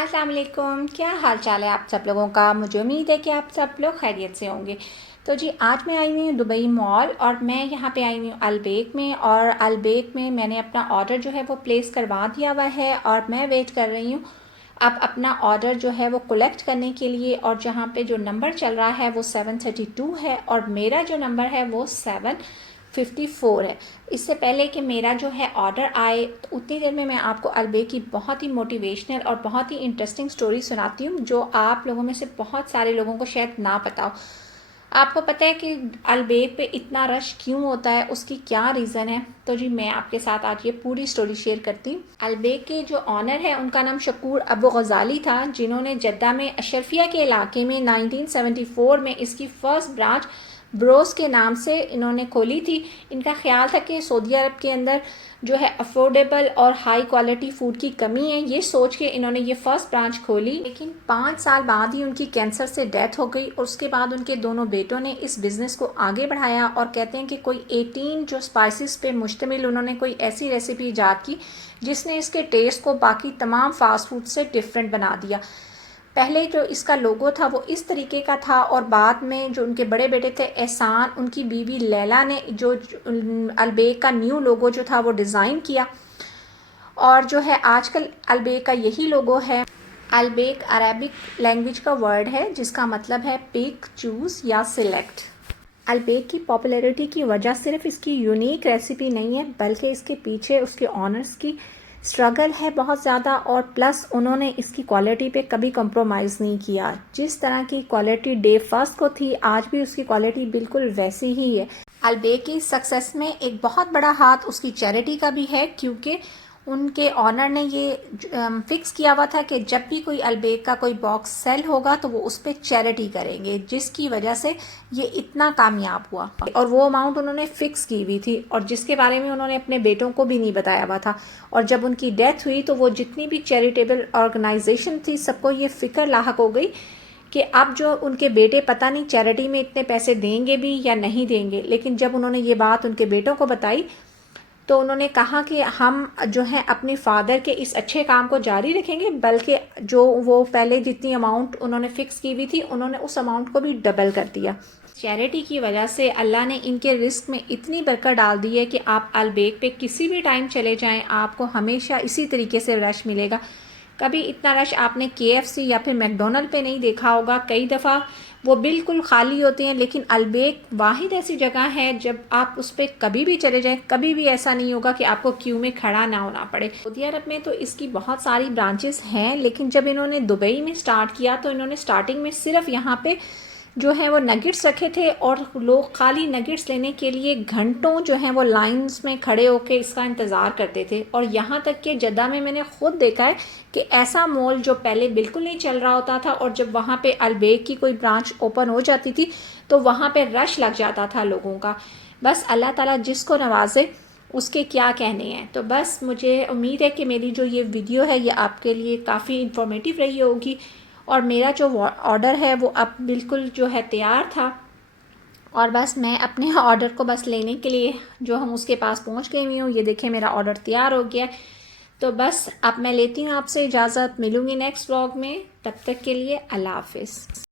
अस्सलाम वालेकुम, क्या हाल चाल है आप सब लोगों का। मुझे उम्मीद है कि आप सब लोग खैरियत से होंगे। तो जी आज मैं आई हुई हूँ दुबई मॉल और मैं यहाँ पे आई हुई हूँ अलबेक में। और अलबेक में मैंने अपना ऑर्डर जो है वो प्लेस करवा दिया हुआ है और मैं वेट कर रही हूँ अब अपना ऑर्डर जो है वो कलेक्ट करने के लिए। और जहाँ पे जो नंबर चल रहा है वो 732 है और मेरा जो नंबर है वो 754 है। इससे पहले कि मेरा जो है ऑर्डर आए तो उतनी देर में मैं आपको अलबेक की बहुत ही मोटिवेशनल और बहुत ही इंटरेस्टिंग स्टोरी सुनाती हूँ जो आप लोगों में से बहुत सारे लोगों को शायद ना पता हो। आपको पता है कि अलबेक पे इतना रश क्यों होता है, उसकी क्या रीज़न है। तो जी मैं आपके साथ आज ये पूरी स्टोरी शेयर करती हूँ। अलबेक के जो ऑनर है उनका नाम शकूर अबू गजाली था, जिन्होंने जद्दा में अशरफिया के इलाके में 1974 में इसकी फर्स्ट ब्रांच ब्रोस के नाम से इन्होंने खोली थी। इनका ख्याल था कि सऊदी अरब के अंदर जो है अफोर्डेबल और हाई क्वालिटी फूड की कमी है, ये सोच के इन्होंने ये फर्स्ट ब्रांच खोली। लेकिन 5 साल बाद ही उनकी कैंसर से डेथ हो गई और उसके बाद उनके दोनों बेटों ने इस बिज़नेस को आगे बढ़ाया और कहते हैं कि कोई 18 जो स्पाइसेस पे मुश्तमिल उन्होंने कोई ऐसी रेसिपी ईजाद की जिसने इसके टेस्ट को बाकी तमाम फास्ट फूड से डिफरेंट बना दिया। पहले जो इसका लोगो था वो इस तरीके का था और बाद में जो उनके बड़े बेटे थे एहसान, उनकी बीवी लैला ने जो अलबेक का न्यू लोगो जो था वो डिज़ाइन किया और जो है आजकल अलबेक का यही लोगो है। अलबेक अरबिक लैंग्वेज का वर्ड है जिसका मतलब है पिक, चूज़ या सिलेक्ट। अलबेक की पॉपुलैरिटी की वजह सिर्फ इसकी यूनिक रेसिपी नहीं है बल्कि इसके पीछे उसके ऑनर्स की स्ट्रगल है बहुत ज़्यादा और प्लस उन्होंने इसकी क्वालिटी पे कभी कॉम्प्रोमाइज़ नहीं किया। जिस तरह की क्वालिटी डे फर्स्ट को थी आज भी उसकी क्वालिटी बिल्कुल वैसी ही है। अलबेक की सक्सेस में एक बहुत बड़ा हाथ उसकी चैरिटी का भी है, क्योंकि उनके ऑनर ने ये फिक्स किया हुआ था कि जब भी कोई अलबेक का कोई बॉक्स सेल होगा तो वो उस पर चैरिटी करेंगे, जिसकी वजह से ये इतना कामयाब हुआ। और वो अमाउंट उन्होंने फिक्स की हुई थी और जिसके बारे में उन्होंने अपने बेटों को भी नहीं बताया हुआ था। और जब उनकी डेथ हुई तो वो जितनी भी चैरिटेबल ऑर्गेनाइजेशन थी सबको ये फिक्र लाहक हो गई कि अब जो उनके बेटे पता नहीं चैरिटी में इतने पैसे देंगे भी या नहीं देंगे। लेकिन जब उन्होंने ये बात उनके बेटों को बताई तो उन्होंने कहा कि हम जो है अपने फादर के इस अच्छे काम को जारी रखेंगे, बल्कि जो वो पहले जितनी अमाउंट उन्होंने फ़िक्स की हुई थी उन्होंने उस अमाउंट को भी डबल कर दिया। चैरिटी की वजह से अल्लाह ने इनके रिस्क में इतनी बरकत डाल दी है कि आप अलबेक पे किसी भी टाइम चले जाएं आपको हमेशा इसी तरीके से रश मिलेगा। कभी इतना रश आपने KFC या फिर मैकडोनल्ड पे नहीं देखा होगा। कई दफ़ा वो बिल्कुल खाली होते हैं, लेकिन अलबेक वाहिद ऐसी जगह है जब आप उस पर कभी भी चले जाएं कभी भी ऐसा नहीं होगा कि आपको क्यू में खड़ा ना होना पड़े। सऊदी अरब में तो इसकी बहुत सारी ब्रांचेस हैं, लेकिन जब इन्होंने दुबई में स्टार्ट किया तो इन्होंने स्टार्टिंग में सिर्फ यहाँ पे जो है वो नगेट्स रखे थे और लोग खाली नगेट्स लेने के लिए घंटों जो है वो लाइंस में खड़े होकर इसका इंतज़ार करते थे। और यहाँ तक कि जद्दा में मैंने ख़ुद देखा है कि ऐसा मॉल जो पहले बिल्कुल नहीं चल रहा होता था और जब वहाँ पे अलबेक की कोई ब्रांच ओपन हो जाती थी तो वहाँ पे रश लग जाता था लोगों का। बस अल्लाह ताला जिसको नवाजे उसके क्या कहने हैं। तो बस मुझे उम्मीद है कि मेरी जो ये वीडियो है ये आपके लिए काफ़ी इन्फॉर्मेटिव रही होगी और मेरा जो ऑर्डर है वो अब बिल्कुल जो है तैयार था और बस मैं अपने ऑर्डर को बस लेने के लिए जो हम उसके पास पहुंच गई हुई हूँ। ये देखें मेरा ऑर्डर तैयार हो गया। तो बस अब मैं लेती हूँ आपसे इजाज़त, मिलूँगी नेक्स्ट व्लॉग में। तब तक के लिए अल्लाह हाफिज़।